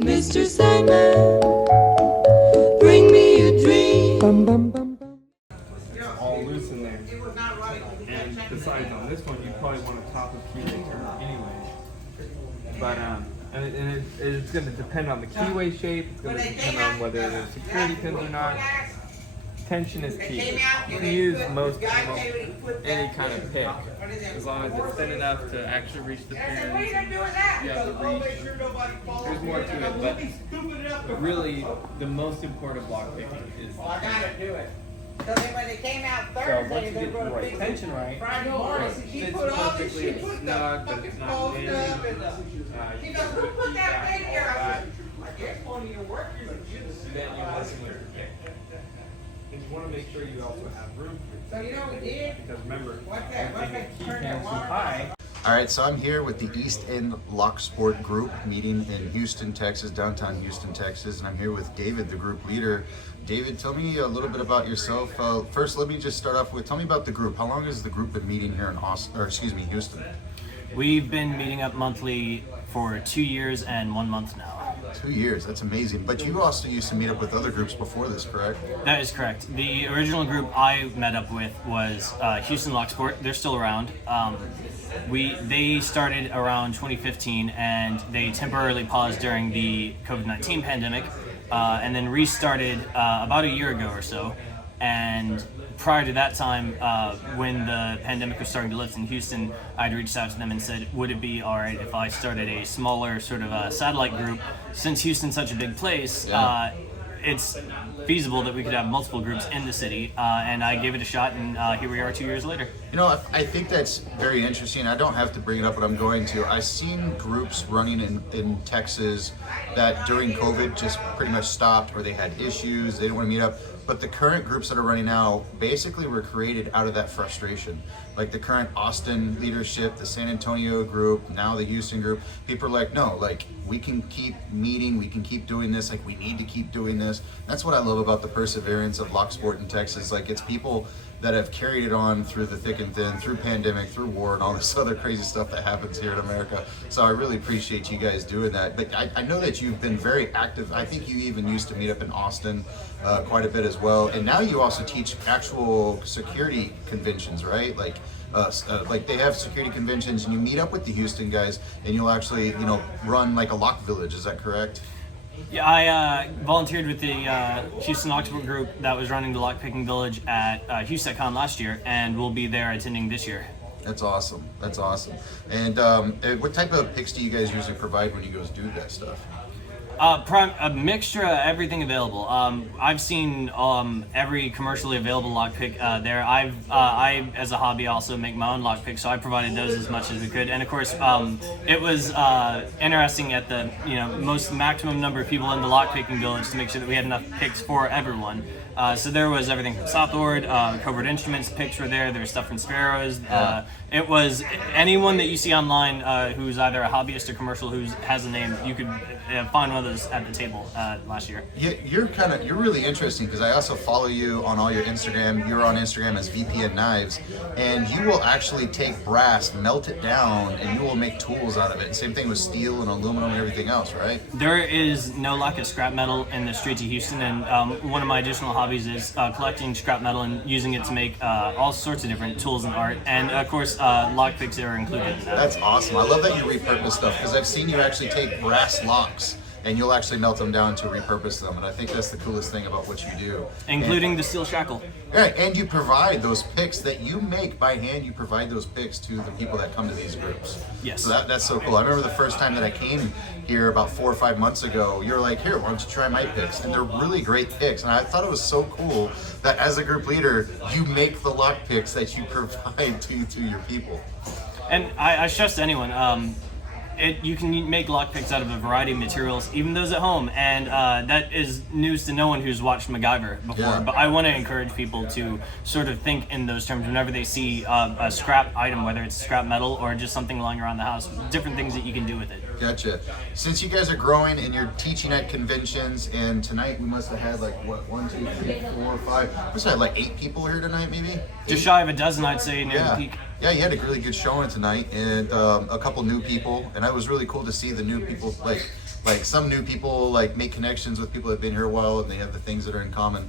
Mr. Sandman, bring me a dream. All loose in there. And besides on this one, you probably want to top a keyway turn anyway. But and it's going to depend on the keyway shape. It's going to depend on whether there's security pins or not. Tension is key. You can use any kind of pick as long as it's thin enough to actually reach the pins. You have to reach. There's more to it, but really the most important block picking is the tension. So then when they came out So Thursday, once you they get the were going to right fix tension it right, Friday morning. She fits put all this, perfectly, she it's put snug, the but it's fucking not cold thin. stuff and she You goes, can who put that feedback, in here? all I that. said, I guess one of your workers is Then you listen with your pick. And you want to make sure you also have room for So you know what we did? because remember, What's that? What's that? keep Turn that hands too water high. All right, so I'm here with the East End Locksport group meeting in Houston, Texas, downtown Houston, Texas, and I'm here with David, the group leader. David, tell me a little bit about yourself. First, let me just start off with, tell me about the group. How long has the group been meeting here in Houston? We've been meeting up monthly for 2 years and 1 month now. 2 years, that's amazing. But you also used to meet up with other groups before this, correct? That is correct. The original group I met up with was Houston Locksport. They're still around. They started around 2015 and they temporarily paused during the COVID-19 pandemic and then restarted about a year ago or so. And prior to that time, when the pandemic was starting to lift in Houston, I'd reached out to them and said, would it be all right if I started a smaller sort of satellite group? Since Houston's such a big place, it's feasible that we could have multiple groups in the city, and I gave it a shot, and here we are 2 years later. You know, I think that's very interesting. I don't have to bring it up, but I'm going to. I've seen groups running in Texas that during COVID just pretty much stopped, or they had issues, they didn't want to meet up. But the current groups that are running now basically were created out of that frustration. Like the current Austin leadership, the San Antonio group, now the Houston group, people are like, no, like we can keep meeting, we can keep doing this, like we need to keep doing this. That's what I love about the perseverance of Locksport in Texas. Like it's people that have carried it on through the thick and thin, through pandemic, through war, and all this other crazy stuff that happens here in America. So I really appreciate you guys doing that. But I know that you've been very active. I think you even used to meet up in Austin quite a bit as well. And now you also teach actual security conventions, right? Like they have security conventions and you meet up with the Houston guys and you'll actually, run like a lock village. Is that correct? Yeah, I volunteered with the Houston Locksport group that was running the lockpicking village at HoustonCon last year, and we'll be there attending this year. That's awesome. That's awesome. And what type of picks do you guys usually provide when you guys do that stuff? A mixture of everything available. I've seen every commercially available lockpick there. I, as a hobby, also make my own lockpicks, so I provided those as much as we could. And of course, it was interesting at the most maximum number of people in the lockpicking village to make sure that we had enough picks for everyone. So there was everything from Southward, Covert Instruments picks were there. There was stuff from Sparrows. It was anyone that you see online who's either a hobbyist or commercial who has a name. You could find one of those at the table last year. Yeah, you're really interesting because I also follow you on all your Instagram. You're on Instagram as VPN Knives, and you will actually take brass, melt it down, and you will make tools out of it. And same thing with steel and aluminum and everything else, right? There is no lack of scrap metal in the streets of Houston, and one of my additional hobbies is collecting scrap metal and using it to make all sorts of different tools and art, and of course lockpicks are included in that. That's awesome. I love that you repurpose stuff because I've seen you actually take brass locks and you'll actually melt them down to repurpose them, and I think that's the coolest thing about what you do. Including the steel shackle. Right, and you provide those picks that you make by hand. You provide those picks to the people that come to these groups. Yes. So that's so cool. I remember the first time that I came here about 4 or 5 months ago, you were like, here, why don't you try my picks? And they're really great picks. And I thought it was so cool that as a group leader, you make the lock picks that you provide to your people. And I stress to anyone, you can make lockpicks out of a variety of materials, even those at home, and that is news to no one who's watched MacGyver before. Yeah. But I want to encourage people to sort of think in those terms whenever they see a scrap item, whether it's scrap metal or just something lying around the house, different things that you can do with it. Gotcha. Since you guys are growing and you're teaching at conventions, and tonight we must have had like, what, 1, 2, 3, 4, 5, we must have had like 8 people here tonight, maybe? Just shy of a dozen, I'd say, near the peak. Yeah, you had a really good showing tonight, and a couple new people, and it was really cool to see the new people, like some new people like make connections with people that have been here a while, and they have the things that are in common.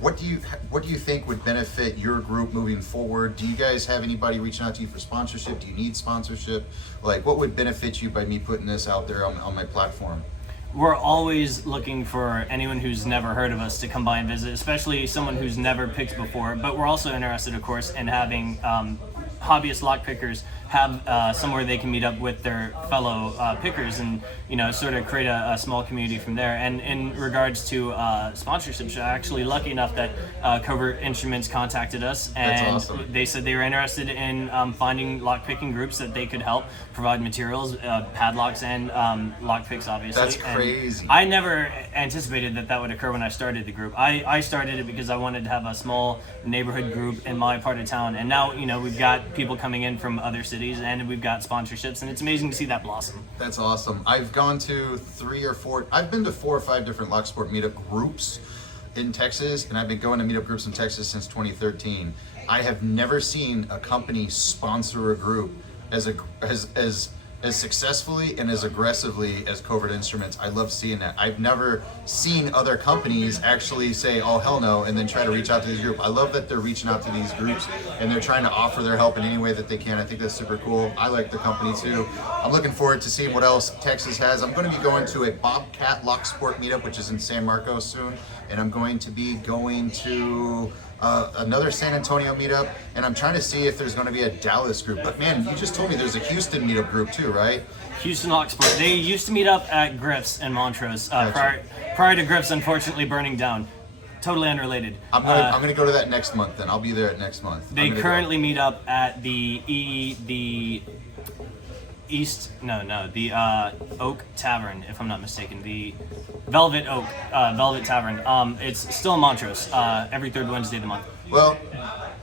What do you think would benefit your group moving forward? Do you guys have anybody reaching out to you for sponsorship? Do you need sponsorship? Like, what would benefit you by me putting this out there on my platform? We're always looking for anyone who's never heard of us to come by and visit, especially someone who's never picked before. But we're also interested, of course, in having hobbyist lockpickers have somewhere they can meet up with their fellow pickers and, you know, sort of create a small community from there. And in regards to sponsorships, we're actually lucky enough that Covert Instruments contacted us, and That's awesome. they said they were interested in finding lockpicking groups that they could help provide materials, padlocks, and lockpicks, obviously. That's crazy. And I never anticipated that would occur when I started the group. I started it because I wanted to have a small neighborhood group in my part of town, and now, you know, we've got people coming in from other cities, and we've got sponsorships, and it's amazing to see that blossom. That's awesome. I've gone to I've been to 4 or 5 different Locksport meetup groups in Texas, and I've been going to meetup groups in Texas since 2013. I have never seen a company sponsor a group as successfully and as aggressively as Covert Instruments. I love seeing that. I've never seen other companies actually say, oh, hell no, and then try to reach out to these groups. I love that they're reaching out to these groups and they're trying to offer their help in any way that they can. I think that's super cool. I like the company too. I'm looking forward to seeing what else Texas has. I'm going to be going to a Bobcat Locksport meetup, which is in San Marcos soon, and I'm going to be going to another San Antonio meetup, and I'm trying to see if there's going to be a Dallas group. But man, you just told me there's a Houston meetup group too, right? Houston Locksport. They used to meet up at Griff's in Montrose Gotcha. prior to Griff's unfortunately burning down. Totally unrelated. I'm gonna go to that next month. Then I'll be there next month. They currently meet up at the Oak Tavern, if I'm not mistaken. The Velvet Tavern. It's still in Montrose, every third Wednesday of the month. Well,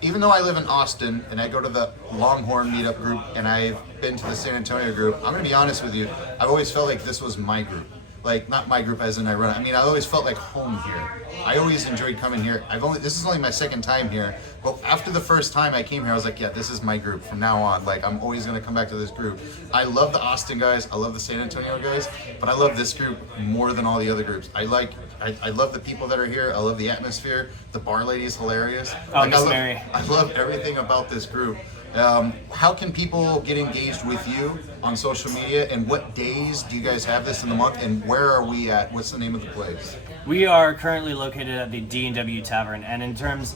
even though I live in Austin and I go to the Longhorn meetup group and I've been to the San Antonio group, I'm gonna be honest with you. I've always felt like this was my group. Like, not my group as in I run it. I mean, I always felt like home here. I always enjoyed coming here. This is only my second time here, but after the first time I came here, I was like, yeah, this is my group from now on. Like, I'm always gonna come back to this group. I love the Austin guys, I love the San Antonio guys, but I love this group more than all the other groups. I love the people that are here. I love the atmosphere. The bar lady is hilarious. Oh, Miss Mary. I love everything about this group. How can people get engaged with you on social media, and what days do you guys have this in the month, and where are we at? What's the name of the place? We are currently located at the D&W Tavern, and in terms,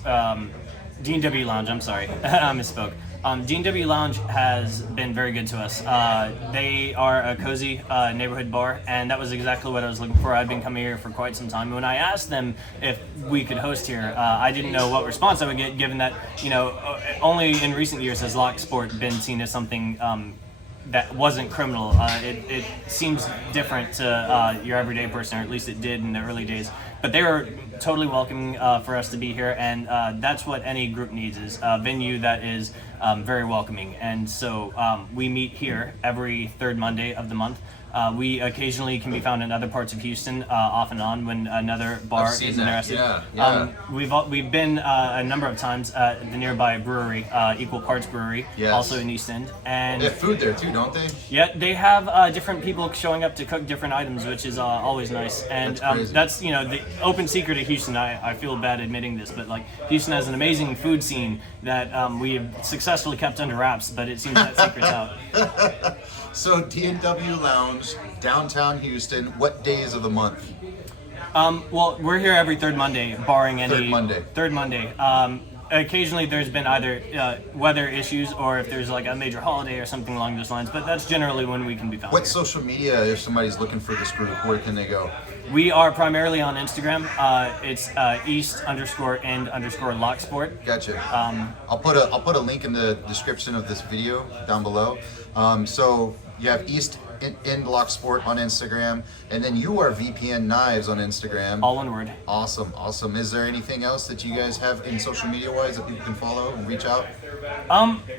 D&W Lounge, I'm sorry, I misspoke. D&W Lounge has been very good to us. They are a cozy neighborhood bar, and that was exactly what I was looking for. I've been coming here for quite some time. When I asked them if we could host here, I didn't know what response I would get, given that, you know, only in recent years has Locksport been seen as something that wasn't criminal. It seems different to your everyday person, or at least it did in the early days. But they were totally welcoming for us to be here, and that's what any group needs, is a venue that is very welcoming. And so we meet here every third Monday of the month. We occasionally can be found in other parts of Houston, off and on, when another bar is interested. Yeah. We've been a number of times at the nearby brewery, Equal Parts Brewery, Yes. also in East End. And They have food there too, don't they? yeah, they have different people showing up to cook different items, which is always nice. And That's crazy. that's, you know, the open secret of Houston. I feel bad admitting this, but like, Houston has an amazing food scene that we have successfully kept under wraps, but it seems that secret's out. So D&W Lounge, downtown Houston. What days of the month? Well, we're here every third Monday, barring any... Third Monday. Occasionally there's been either weather issues, or if there's like a major holiday or something along those lines, but that's generally when we can be found What here. social media, if somebody's looking for this group, where can they go? We are primarily on Instagram. It's East_and_Locksport. Gotcha. I'll put a link in the description of this video down below. So you have East in Locksport on Instagram, and then you are VPN Knives on Instagram. All one word. Awesome. Is there anything else that you guys have in social media wise that people can follow and reach out?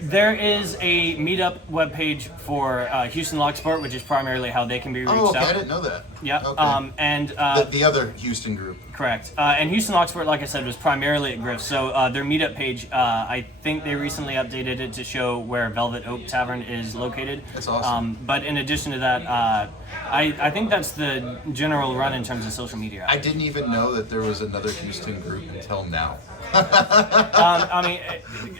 There is a meetup webpage for Houston Locksport, which is primarily how they can be reached Oh, okay, out. I didn't know that. Yeah. Okay. And The other Houston group. correct. And Houston Locksport, like I said, was primarily at Griff. So their meetup page, I think they recently updated it to show where Velvet Oak Tavern is located. That's awesome. But in addition to that, I think that's the general run in terms of social media. I didn't even know that there was another Houston group until now. I mean,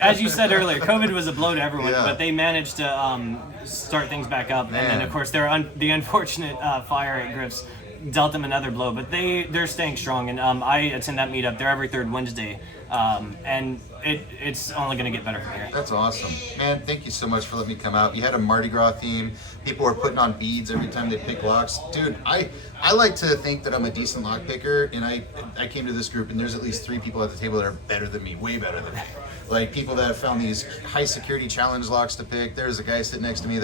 as you said earlier, COVID was a blow to everyone, Yeah. but they managed to start things back up. And then, Man. of course, the unfortunate fire at Griff's dealt them another blow. But they're staying strong, and I attend that meetup. They're every third Wednesday, and it's only going to get better from here. That's awesome. Man, thank you so much for letting me come out. You had a Mardi Gras theme. People were putting on beads every time they pick locks. Dude, I like to think that I'm a decent lock picker, and I came to this group, and there's at least 3 people at the table that are better than me, way better than me. Like people that have found these high security challenge locks to pick. There's a guy sitting next to me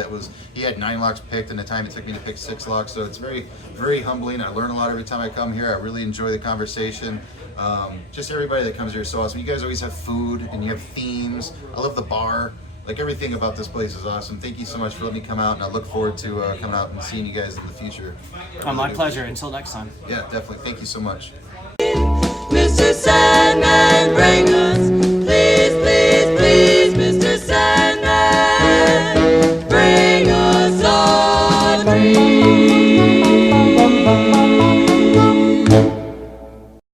he had 9 locks picked in the time it took me to pick 6 locks. So it's very, very humbling. I learn a lot every time I come here. I really enjoy the conversation. Just everybody that comes here is so awesome. You guys always have food and you have themes. I love the bar. Like everything about this place is awesome. Thank you so much for letting me come out, and I look forward to coming out and seeing you guys in the future. My pleasure. Until next time. Yeah, definitely. Thank you so much. Mr. Sandman, bring us